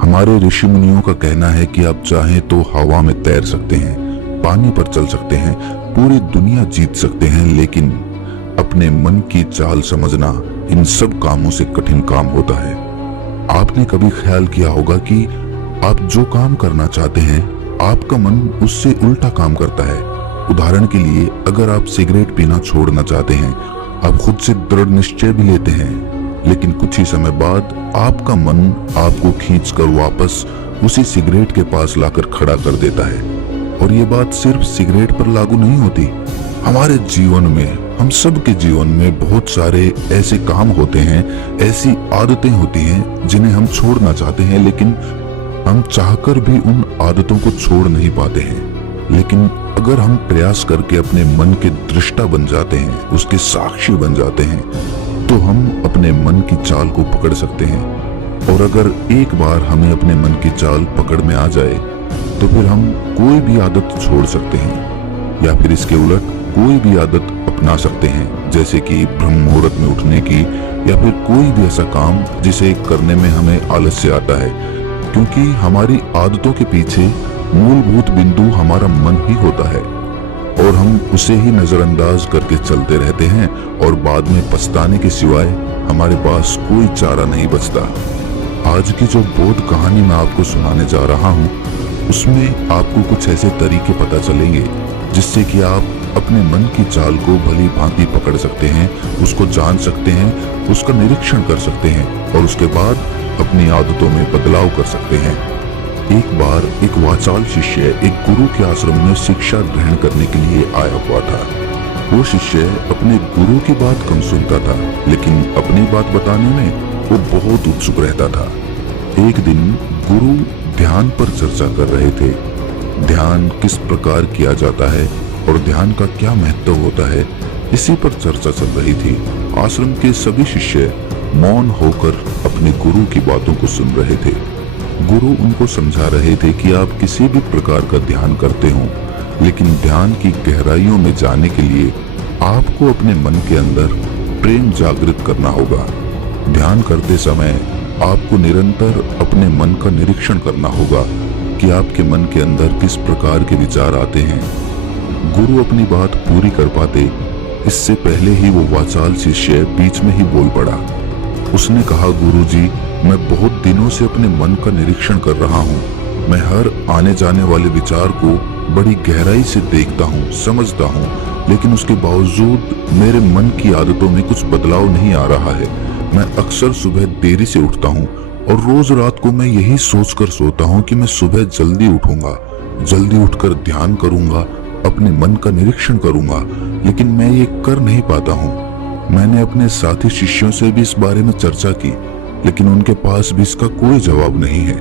हमारे ऋषि मुनियों का कहना है कि आप चाहें तो हवा में तैर सकते हैं, पानी पर चल सकते हैं, पूरी दुनिया जीत सकते हैं, लेकिन अपने मन की चाल समझना इन सब कामों से कठिन काम होता है। आपने कभी ख्याल किया होगा कि आप जो काम करना चाहते हैं, आपका मन उससे उल्टा काम करता है। उदाहरण के लिए, अगर आप सिगरेट पीना छोड़ना चाहते हैं, आप खुद से दृढ़ निश्चय भी लेते हैं, लेकिन कुछ ही समय बाद आपका मन आपको खींचकर वापस उसी सिगरेट के पास लाकर खड़ा कर देता है। और ये बात सिर्फ सिगरेट पर लागू नहीं होती। हमारे जीवन में, हम सब के जीवन में बहुत सारे ऐसे काम होते हैं, ऐसी आदतें होती हैं जिन्हें हम छोड़ना चाहते हैं, लेकिन हम चाहकर भी उन आदतों को छोड़ नहीं पाते हैं। लेकिन अगर हम प्रयास करके अपने मन के दृष्टा बन जाते हैं, उसके साक्षी बन जाते हैं, तो हम अपने मन की चाल को पकड़ सकते हैं। और अगर एक बार हमें अपने मन की चाल पकड़ में आ जाए, तो फिर हम कोई भी आदत छोड़ सकते हैं, या फिर इसके उलट कोई भी आदत अपना सकते हैं, जैसे कि ब्रह्म मुहूर्त में उठने की, या फिर कोई भी ऐसा काम जिसे करने में हमें आलस्य आता है, क्योंकि हमारी आदतों के पीछे मूलभूत बिंदु हमारा मन ही होता है, और हम उसे ही नजरअंदाज करके चलते रहते हैं, और बाद में पछताने के सिवाय हमारे पास कोई चारा नहीं बचता। आज की जो बोध कहानी मैं आपको सुनाने जा रहा हूँ, उसमें आपको कुछ ऐसे तरीके पता चलेंगे जिससे कि आप अपने मन की चाल को भली भांति पकड़ सकते हैं, उसको जान सकते हैं, उसका निरीक्षण कर सकते हैं, और उसके बाद अपनी आदतों में बदलाव कर सकते हैं। एक बार एक वाचाल शिष्य एक गुरु के आश्रम में शिक्षा ग्रहण करने के लिए आया हुआ था। वो शिष्य अपने गुरु की बात कम सुनता था, लेकिन अपनी बात बताने में वो बहुत उत्सुक रहता था। एक दिन गुरु ध्यान पर चर्चा कर रहे थे। ध्यान किस प्रकार किया जाता है और ध्यान का क्या महत्व होता है, इसी पर चर्चा चल रही थी। आश्रम के सभी शिष्य मौन होकर अपने गुरु की बातों को सुन रहे थे। गुरु उनको समझा रहे थे कि आप किसी भी प्रकार का ध्यान करते हो, लेकिन ध्यान की गहराइयों में जाने के लिए आपको अपने मन के अंदर प्रेम जागृत करना होगा। ध्यान करते समय आपको निरंतर अपने मन का निरीक्षण करना होगा कि आपके मन के अंदर किस प्रकार के विचार आते हैं। गुरु अपनी बात पूरी कर पाते, इससे पहले ही वो वाचाल शिष्य बीच में ही बोल पड़ा। उसने कहा, गुरुजी, मैं बहुत दिनों से अपने मन का निरीक्षण कर रहा हूँ। मैं हर आने जाने वाले विचार को बड़ी गहराई से देखता हूँ, समझता हूँ, लेकिन उसके बावजूद मेरे मन की आदतों में कुछ बदलाव नहीं आ रहा है। मैं अक्सर सुबह देरी से उठता हूँ, और रोज रात को मैं यही सोचकर सोता हूँ कि मैं सुबह जल्दी उठूंगा, जल्दी उठकर ध्यान करूंगा, अपने मन का निरीक्षण करूंगा, लेकिन मैं ये कर नहीं पाता हूँ। मैंने अपने साथी शिष्यों से भी इस बारे में चर्चा की, लेकिन उनके पास भी इसका कोई जवाब नहीं है।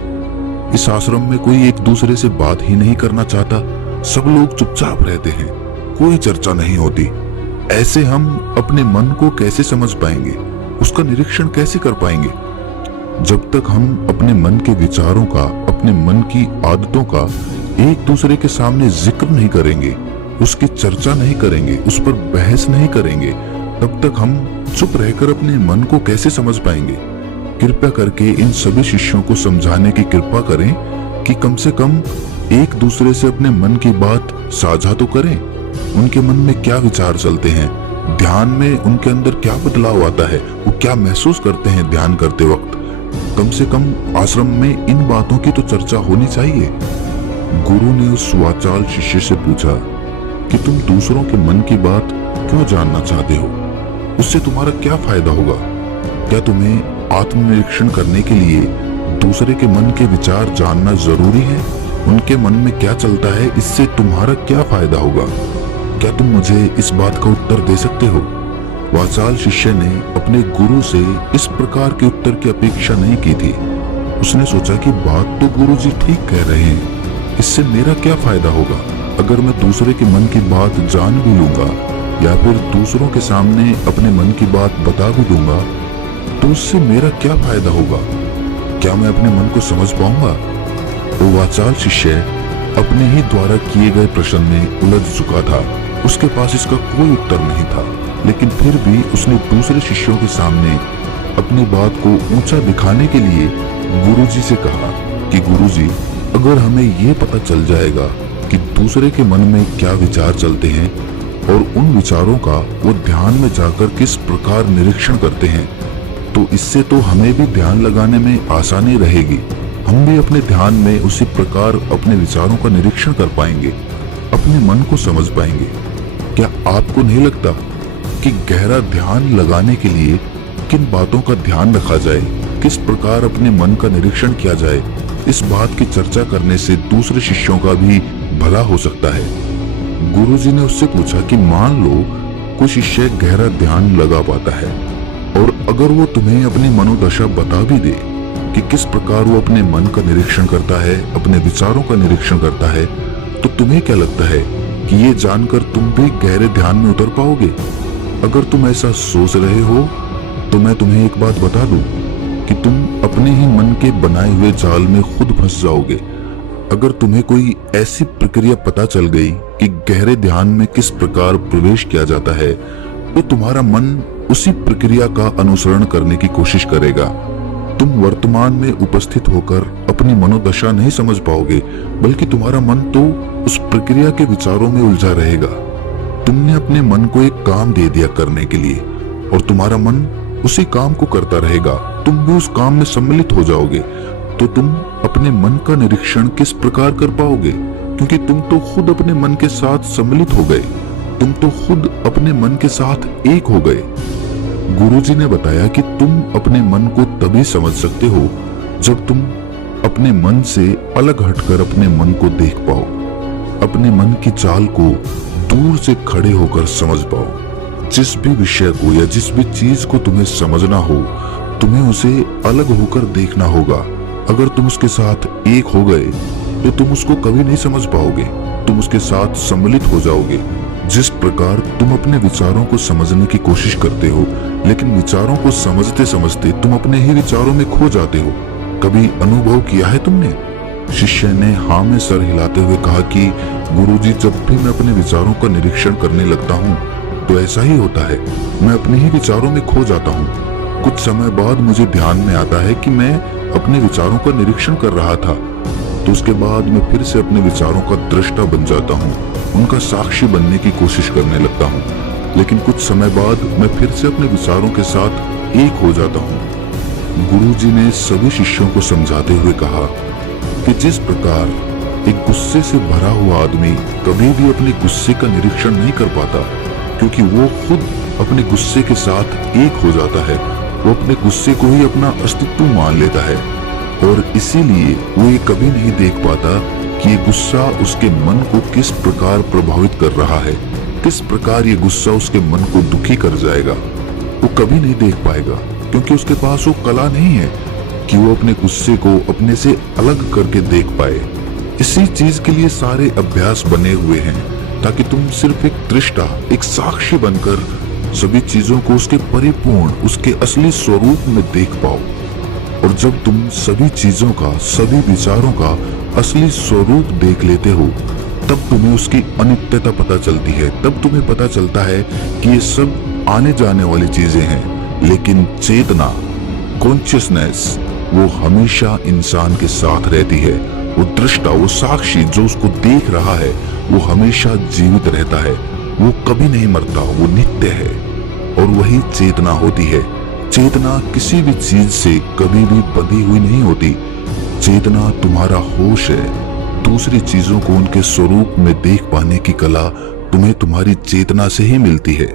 इस आश्रम में कोई एक दूसरे से बात ही नहीं करना चाहता, सब लोग चुपचाप रहते हैं, कोई चर्चा नहीं होती। ऐसे हम अपने मन को कैसे समझ पाएंगे, उसका निरीक्षण कैसे कर पाएंगे? जब तक हम अपने मन के विचारों का, अपने मन की आदतों का एक दूसरे के सामने जिक्र नहीं करेंगे, उसकी चर्चा नहीं करेंगे, उस पर बहस नहीं करेंगे, तब तक हम चुप रहकर अपने मन को कैसे समझ पाएंगे? कृपया करके इन सभी शिष्यों को समझाने की कृपा करें कि कम से कम एक दूसरे से अपने मन की बात साझा तो करें। उनके मन में क्या विचार चलते हैं, ध्यान में उनके अंदर क्या बदलाव आता है, वो क्या महसूस करते हैं ध्यान करते वक्त। कम से कम आश्रम में इन बातों की तो चर्चा होनी चाहिए। गुरु ने उस वाचाल शिष्य से पूछा कि तुम दूसरों के मन की बात क्यों जानना चाहते हो? उससे तुम्हारा क्या फायदा होगा? क्या तुम्हें आत्मनिरीक्षण करने के लिए दूसरे के मन के विचार जानना जरूरी है? उनके मन में क्या चलता है, इससे तुम्हारा क्या फायदा होगा? क्या तुम मुझे इस बात का उत्तर दे सकते हो? वाचाल शिष्य ने अपने गुरु से इस प्रकार के उत्तर की अपेक्षा नहीं की थी। उसने सोचा कि बात तो गुरुजी ठीक कह रहे हैं, इससे मेरा क्या फायदा होगा? अगर मैं दूसरे के मन की बात जान भी लूंगा, या फिर दूसरों के सामने अपने मन की बात बता भी दूंगा, तो उससे मेरा क्या फायदा होगा? क्या मैं अपने मन को समझ पाऊंगा? वो वाचाल शिष्य अपने ही द्वारा किए गए प्रश्न में उलझ चुका था। उसके पास इसका कोई उत्तर नहीं था, लेकिन फिर भी उसने दूसरे शिष्यों के सामने अपनी बात को ऊंचा दिखाने के लिए गुरुजी से कहा कि गुरुजी, अगर हमें ये पता चल जाएगा कि दूसरे के मन में क्या विचार चलते हैं और उन विचारों का वो ध्यान में जाकर किस प्रकार निरीक्षण करते हैं, तो इससे तो हमें भी ध्यान लगाने में आसानी रहेगी। हम भी अपने ध्यान में उसी प्रकार अपने विचारों का निरीक्षण कर पाएंगे, अपने मन को समझ पाएंगे। क्या आपको नहीं लगता कि गहरा ध्यान लगाने के लिए किन बातों का ध्यान रखा जाए, किस प्रकार अपने मन का निरीक्षण किया जाए, इस बात की चर्चा करने से दूसरे शिष्यों का भी भला हो सकता है। गुरुजी ने उससे पूछा कि मान लो कोई शिष्य गहरा ध्यान लगा पाता है और अगर वो तुम्हें अपनी मनोदशा बता भी दे कि किस प्रकार वो अपने मन का निरीक्षण करता है, अपने विचारों का निरीक्षण करता है, तो तुम्हें क्या लगता है कि ये जानकर तुम भी गहरे ध्यान में उतर पाओगे? अगर तुम ऐसा सोच रहे हो तो मैं तुम्हें एक बात बता दूं कि तुम अपने ही मन के बनाए हुए जाल में खुद फंस जाओगे। अगर तुम्हें कोई ऐसी प्रक्रिया पता चल गई कि गहरे ध्यान में किस प्रकार प्रवेश किया जाता है, तो तुम्हारा मन उसी प्रक्रिया का अनुसरण करने की कोशिश करेगा। तुम वर्तमान में उपस्थित होकर अपनी मनोदशा नहीं समझ पाओगे, बल्कि तुम्हारा मन तो उस प्रक्रिया के विचारों में उलझा रहेगा। तुमने अपने मन को एक काम दे दिया करने के लिए और तुम्हारा मन उसी काम को करता रहेगा। तुम भी उस काम में सम्मिलित हो जाओगे, तो तुम अपने मन का निरीक्षण किस प्रकार कर पाओगे? क्योंकि तुम तो खुद अपने मन के साथ सम्मिलित हो गए, तुम तो खुद अपने मन के साथ एक हो गए। गुरुजी ने बताया कि तुम अपने मन को तभी समझ सकते हो जब तुम अपने मन से अलग हटकर अपने मन को देख पाओ, अपने मन की चाल को दूर से खड़े होकर समझ पाओ। जिस भी विषय को या जिस भी चीज को तुम्हें समझना हो, तुम्हें उसे अलग होकर देखना होगा। अगर तुम उसके साथ एक हो गए तो तुम उसको कभी नहीं समझ पाओगे, तुम उसके साथ सम्मिलित हो जाओगे। जिस प्रकार तुम अपने विचारों को समझने की कोशिश करते हो, लेकिन विचारों को समझते समझते तुम अपने ही विचारों में खो जाते हो, कभी अनुभव किया है तुमने? शिष्य ने हाँ में सर हिलाते हुए कहा कि गुरुजी, जब भी मैं अपने विचारों का निरीक्षण करने लगता हूँ तो ऐसा ही होता है, मैं अपने ही विचारों में खो जाता हूँ। कुछ समय बाद मुझे ध्यान में आता है कि मैं अपने विचारों का निरीक्षण कर रहा था, तो उसके बाद मैं फिर से अपने विचारों का दृष्टा बन जाता हूँ, उनका साक्षी बनने की कोशिश करने लगता हूँ। लेकिन कुछ समय बाद मैं फिर से अपने विचारों के साथ एक हो जाता हूँ। गुरुजी ने सभी शिष्यों को समझाते हुए कहा कि जिस प्रकार एक गुस्से से भरा हुआ आदमी कभी भी अपने गुस्से का निरीक्षण नहीं कर पाता, क्योंकि वो खुद अपने गुस्से के साथ एक हो जाता है, वो अपने गुस्से को ही अपना अस्तित्व मान लेता है और इसीलिए वो ये कभी नहीं देख पाता कि ये गुस्सा उसके मन को किस प्रकार प्रभावित कर रहा है, किस प्रकार ये गुस्सा उसके मन को दुखी कर जाएगा। वो कभी नहीं देख पाएगा, क्योंकि उसके पास वो कला नहीं है कि वो अपने गुस्से को अपने से अलग करके देख पाए। इसी चीज के लिए सारे अभ्यास बने हुए हैं, ताकि तुम सिर्फ एक दृष्टा, एक साक्षी बनकर सभी चीजों को उसके परिपूर्ण, उसके असली स्वरूप में देख पाओ। और जब तुम सभी चीजों का, सभी विचारों का असली स्वरूप देख लेते हो, तब तुम्हें उसकी अनित्यता पता चलती है। तब तुम्हें पता चलता है कि ये सब आने जाने वाली चीजें हैं, लेकिन चेतना, कॉन्शियसनेस, वो हमेशा इंसान के साथ रहती है। वो दृष्टा, वो साक्षी जो उसको देख रहा है, वो हमेशा जीवित रहता है, वो कभी नहीं मरता, वो नित्य है। और वही चेतना होती है। चेतना किसी भी चीज से कभी भी बंधी हुई नहीं होती। चेतना तुम्हारा होश है। दूसरी चीजों को उनके स्वरूप में देख पाने की कला तुम्हें तुम्हारी चेतना से ही मिलती है।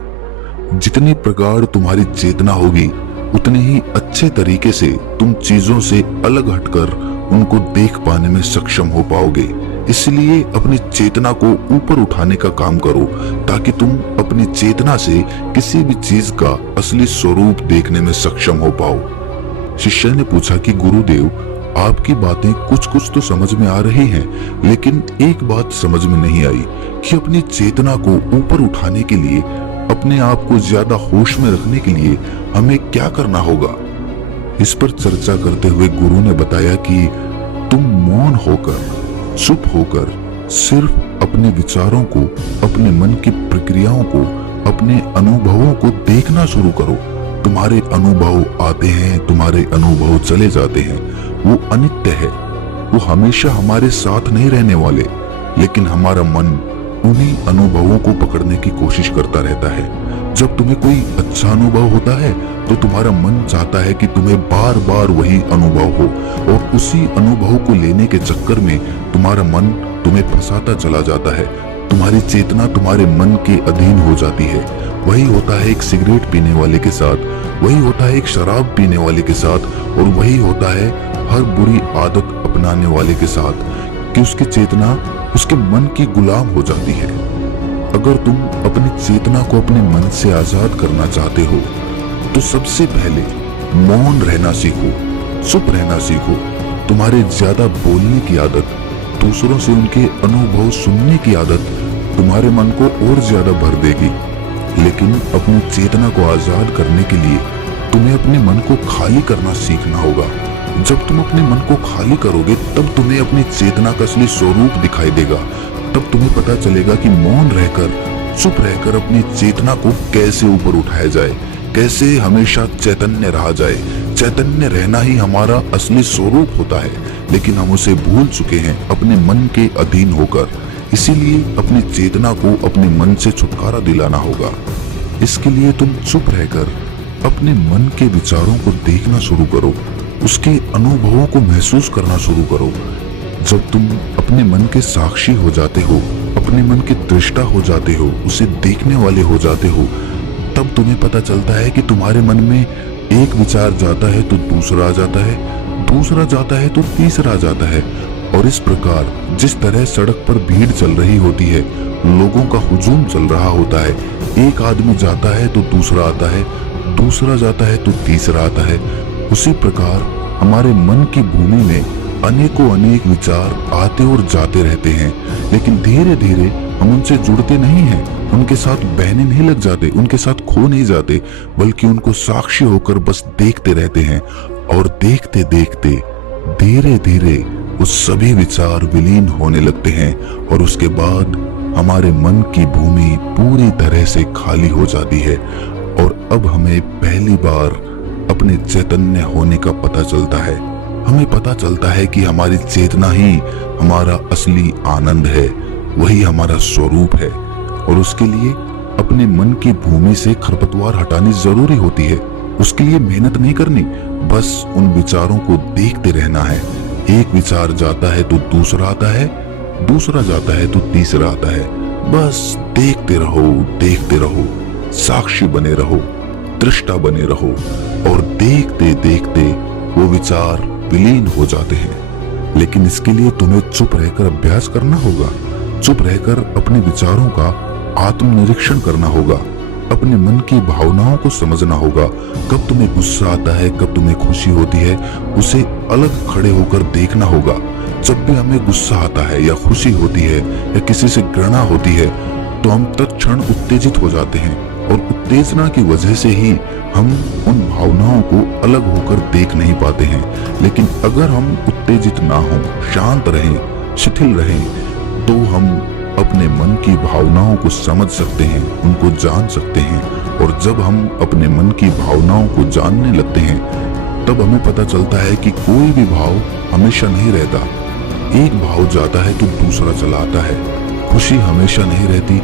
जितनी प्रगाढ़ तुम्हारी चेतना होगी, उतने ही अच्छे तरीके से तुम चीजों से अलग हटकर उनको देख पाने में सक्षम हो पाओगे। इसलिए अपनी चेतना को ऊपर उठाने का काम करो, ताकि तुम अपनी चेतना से किसी भी चीज का असली स्वरूप देखने में सक्षम हो पाओ। शिष्य ने पूछा कि गुरुदेव, आपकी बातें कुछ कुछ तो समझ में आ रही हैं, लेकिन एक बात समझ में नहीं आई कि अपनी चेतना को ऊपर उठाने के लिए, अपने आप को ज्यादा होश में रखने के लिए हमें क्या करना होगा। इस पर चर्चा करते हुए गुरु ने बताया कि तुम मौन होकर, चुप होकर सिर्फ अपने विचारों को, अपने मन की प्रक्रियाओं को, अपने अनुभवों को देखना शुरू करो। तुम्हारे अनुभव आते हैं, तुम्हारे अनुभव चले जाते हैं, वो अनित्य है। वो हमेशा हमारे साथ नहीं रहने वाले, लेकिन हमारा मन उन्हीं अनुभवों को पकड़ने की कोशिश करता रहता है। जब तुम्हें कोई अच्छा अनुभव होता है तो तुम्हारा मन चाहता है कि तुम्हें बार बार वही अनुभव हो, और उसी अनुभव को लेने के चक्कर में तुम्हारा मन तुम्हें फंसाता चला जाता है। तुम्हारी चेतना तुम्हारे मन के अधीन हो जाती है। वही होता है एक सिगरेट पीने वाले के साथ, वही होता है एक शराब पीने वाले के साथ, और वही होता है हर बुरी आदत अपनाने वाले के साथ, कि उसकी चेतना उसके मन की गुलाम हो जाती है। अगर तुम अपनी चेतना को अपने मन से आजाद करना चाहते हो तो सबसे पहले मौन रहना सीखो, चुप रहना सीखो। तुम्हारे ज्यादा बोलने की आदत, दूसरों से उनके अनुभव सुनने की आदत तुम्हारे मन को और ज्यादा भर देगी। लेकिन अपनी चेतना को आजाद करने के लिए तुम्हें अपने मन को खाली करना सीखना होगा। जब तुम अपने मन को खाली करोगे तब तुम्हें अपनी चेतना का असली स्वरूप दिखाई देगा। तब तुम्हें पता चलेगा कि मौन रहकर, चुप रहकर अपनी चेतना को कैसे ऊपर उठाया जाए, कैसे हमेशा चैतन्य रहा जाए। चैतन्य रहना ही हमारा असली स्वरूप होता है, लेकिन हम उसे भूल चुके हैं अपने मन के अधीन होकर। इसीलिए अपनी चेतना को अपने मन से छुटकारा दिलाना होगा। इसके लिए तुम चुप रहकर अपने मन के विचारों को देखना शुरू करो, उसके अनुभवों को महसूस करना शुरू करो। जब तुम अपने मन के साक्षी हो जाते हो, अपने मन के दृष्टा हो जाते हो, उसे देखने वाले हो जाते हो, तब तुम्हें पता चलता है कि तुम्हारे मन में एक विचार जाता है तो दूसरा आ जाता है, दूसरा जाता है तो तीसरा आ जाता है। और इस प्रकार जिस तरह सड़क पर भीड़ चल रही होती है, लोगों का हुजूम चल रहा होता है, एक आदमी जाता है तो दूसरा आता है, दूसरा जाता है तो तीसरा आता है, उसी प्रकार हमारे मन की भूमि में अनेकों अनेक विचार आते और जाते रहते हैं। लेकिन धीरे धीरे हम उनसे जुड़ते नहीं हैं, उनके साथ बहने नहीं लग जाते, उनके साथ खो नहीं जाते, बल्कि उनको साक्षी होकर बस देखते रहते हैं। और देखते देखते धीरे धीरे वो सभी विचार विलीन होने लगते हैं, और उसके बाद हमारे मन की भूमि पूरी तरह से खाली हो जाती है। और अब हमें पहली बार अपने चैतन्य होने का पता चलता है। हमें पता चलता है कि हमारी चेतना ही हमारा असली आनंद है, वही हमारा स्वरूप है। और उसके लिए अपने मन की भूमि से खरपतवार हटानी जरूरी होती है। उसके लिए मेहनत नहीं करनी, बस उन विचारों को देखते रहना है। एक विचार जाता है तो दूसरा आता है, दूसरा जाता है तो तीसरा आता है। बस देखते रहो, साक्षी बने रहो, दृष्टा बने रहो, और देखते देखते वो विचार विलीन हो जाते हैं। लेकिन इसके लिए तुम्हें चुप रहकर अभ्यास करना होगा। चुप रहकर अपने विचारों का आत्मनिरीक्षण करना होगा, अपने मन की भावनाओं को समझना होगा। कब तुम्हें गुस्सा आता है, कब तुम्हें खुशी होती है, उसे अलग खड़े होकर देखना होगा। जब भी हमें गुस्सा आता है या खुशी होती है या किसी से घृणा होती है तो हम तत्क्षण उत्तेजित हो जाते हैं, और उत्तेजना की वजह से ही हम उन भावनाओं को अलग होकर देख नहीं पाते हैं। लेकिन अगर हम उत्तेजित ना हो, शांत रहें, शिथिल रहें, तो हम अपने मन की भावनाओं को समझ सकते हैं, उनको जान सकते हैं। और जब हम अपने मन की भावनाओं को जानने लगते हैं तब हमें पता चलता है कि कोई भी भाव हमेशा नहीं रहता। एक भाव जाता है तो दूसरा चला आता है। खुशी हमेशा नहीं रहती,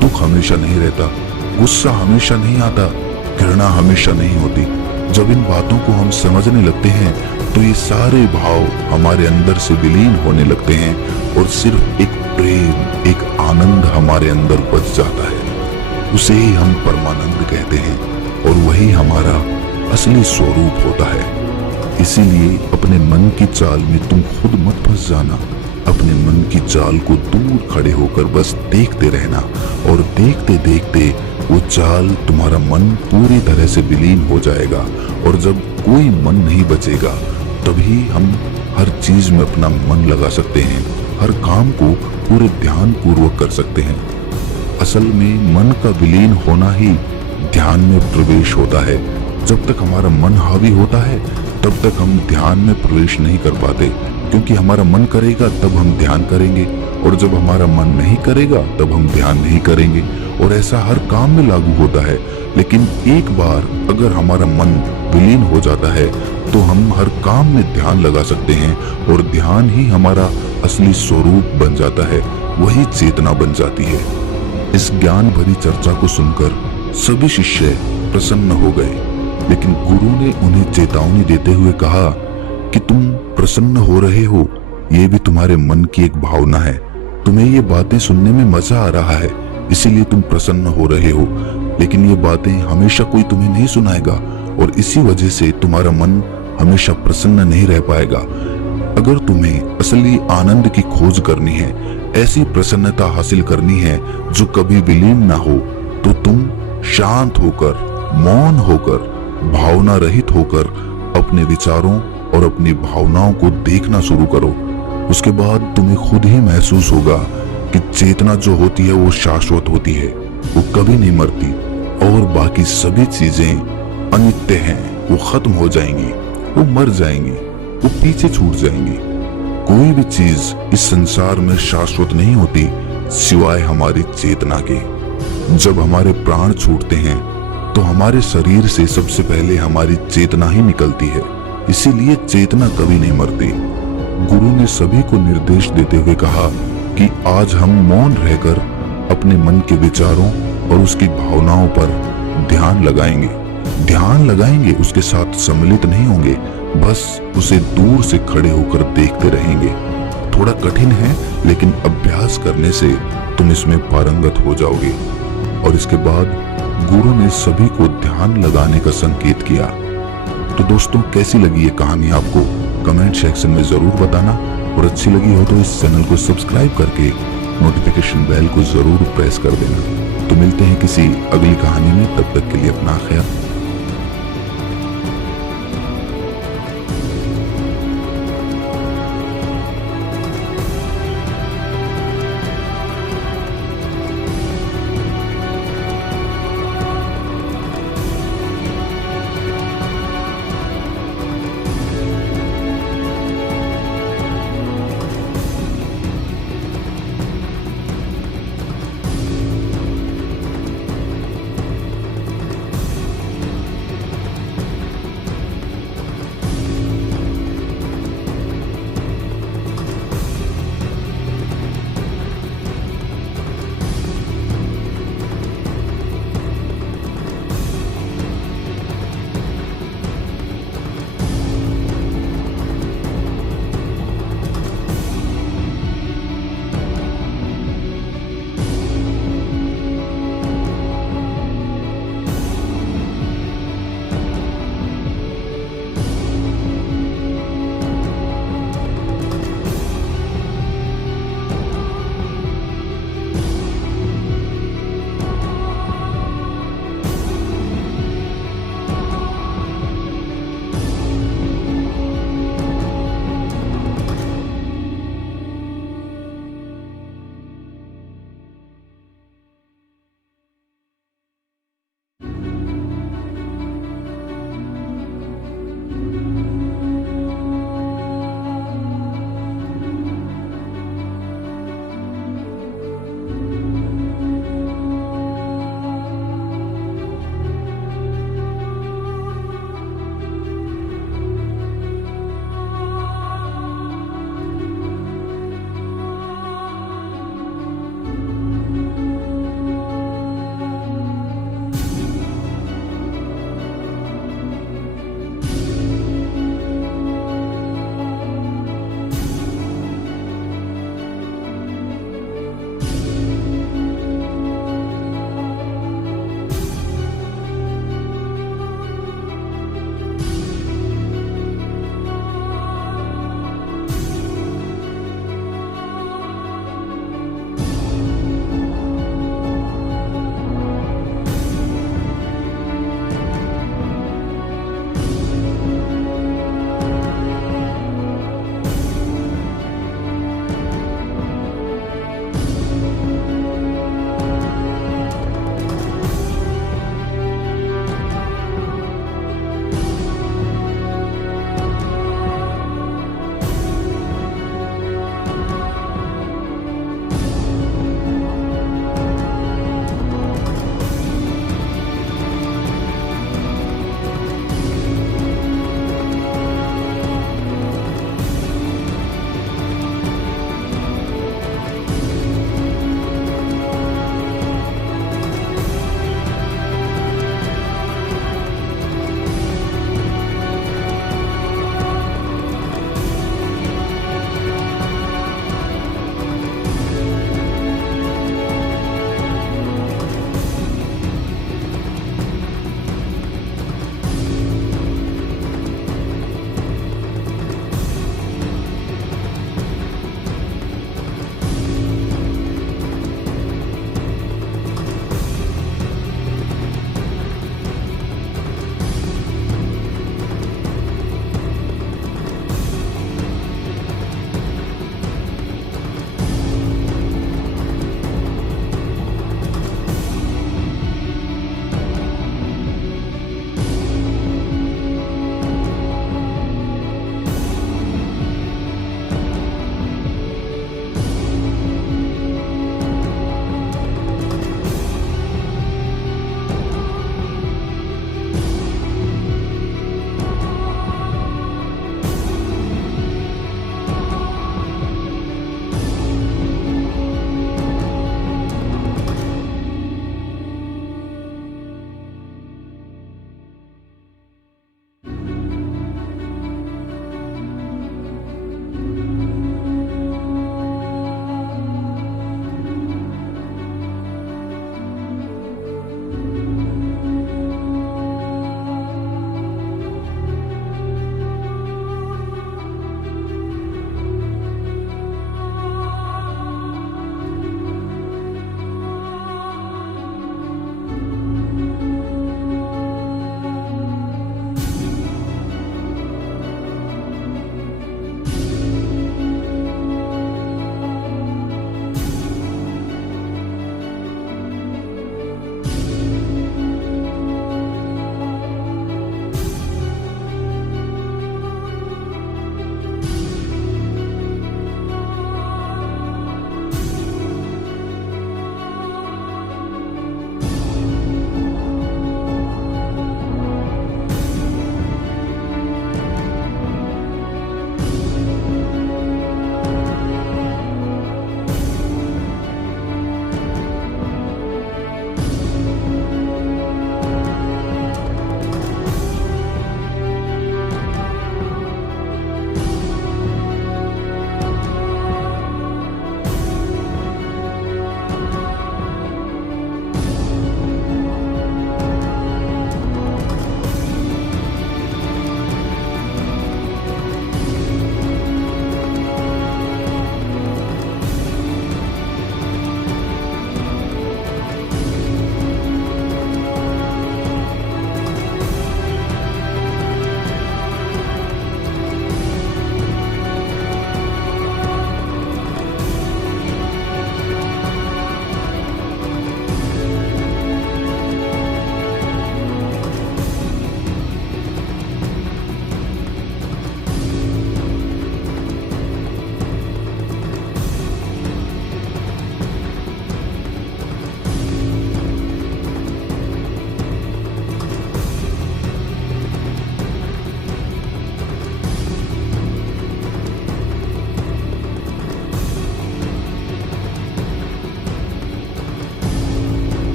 दुख हमेशा नहीं रहता, गुस्सा हमेशा नहीं आता, घृणा हमेशा नहीं होती। जब इन बातों को हम समझने लगते हैं तो ये सारे भाव हमारे अंदर से विलीन होने लगते हैं, और सिर्फ एक प्रेम, एक आनंद हमारे अंदर बच जाता है। उसे ही हम परमानंद कहते हैं, और वही हमारा असली स्वरूप होता है। इसीलिए अपने मन की चाल में तुम खुद मत फंस जाना। अपने मन की चाल को दूर खड़े होकर बस देखते रहना, और देखते देखते वो चाल, तुम्हारा मन पूरी तरह से विलीन हो जाएगा। और जब कोई मन नहीं बचेगा तभी हम हर चीज में अपना मन लगा सकते हैं, हर काम को पूरे ध्यान पूर्वक कर सकते हैं। असल में मन का विलीन होना ही ध्यान में प्रवेश होता है। जब तक हमारा मन हावी होता है तब तक हम ध्यान में प्रवेश नहीं कर पाते, क्योंकि हमारा मन करेगा तब हम ध्यान करेंगे, और जब हमारा मन नहीं करेगा तब हम ध्यान नहीं करेंगे। और ऐसा हर काम में लागू होता है। लेकिन एक बार अगर हमारा मन विलीन हो जाता है तो हम हर काम में ध्यान लगा सकते हैं, और ध्यान ही हमारा असली स्वरूप बन जाता है, वही चेतना बन जाती है। इस ज्ञान भरी चर्चा को सुनकर सभी शिष्य प्रसन्न हो गए, लेकिन गुरु ने उन्हें चेतावनी देते हुए कहा कि तुम प्रसन्न हो रहे हो, ये भी तुम्हारे मन की एक भावना है। तुम्हें ये बातें सुनने में मजा आ रहा है, इसीलिए तुम प्रसन्न हो रहे हो, लेकिन ये बातें हमेशा कोई तुम्हें नहीं सुनाएगा, और इसी वजह से तुम्हारा मन हमेशा प्रसन्न नहीं रह पाएगा। अगर तुम्हें असली आनंद की खोज करनी है, ऐसी प्रसन्नता हासिल करनी है जो कभी विलीन ना हो, तो तुम शांत होकर, मौन होकर, भावना रहित होकर अपने विचारों और अपनी भावनाओं को देखना शुरू करो। उसके बाद तुम्हें खुद ही महसूस होगा कि चेतना जो होती है वो शाश्वत होती है, वो कभी नहीं मरती, और बाकी सभी चीजें अनित्य हैं, वो खत्म हो जाएंगी, वो मर जाएंगी, वो पीछे छूट जाएंगी। कोई भी चीज इस संसार में शाश्वत नहीं होती सिवाय हमारी चेतना के। जब हमारे प्राण छूटते हैं तो हमारे शरीर से सबसे पहले हमारी चेतना ही निकलती है, इसीलिए चेतना कभी नहीं मरती। गुरु ने सभी को निर्देश देते हुए कहा कि आज हम मौन रहकर अपने मन के विचारों और उसकी भावनाओं पर ध्यान लगाएंगे, उसके साथ सम्मिलित नहीं होंगे, बस उसे दूर से खड़े होकर देखते रहेंगे। थोड़ा कठिन है, लेकिन अभ्यास करने से तुम इसमें पारंगत हो जाओगे। और इसके बाद गुरु ने सभी को ध्यान लगाने का संकेत किया। तो दोस्तों, कैसी लगी ये कहानी आपको कमेंट सेक्शन में जरूर बताना, और अच्छी लगी हो तो इस चैनल को सब्सक्राइब करके नोटिफिकेशन बेल को जरूर प्रेस कर देना। तो मिलते हैं किसी अगली कहानी में, तब तक के लिए अपना ख्याल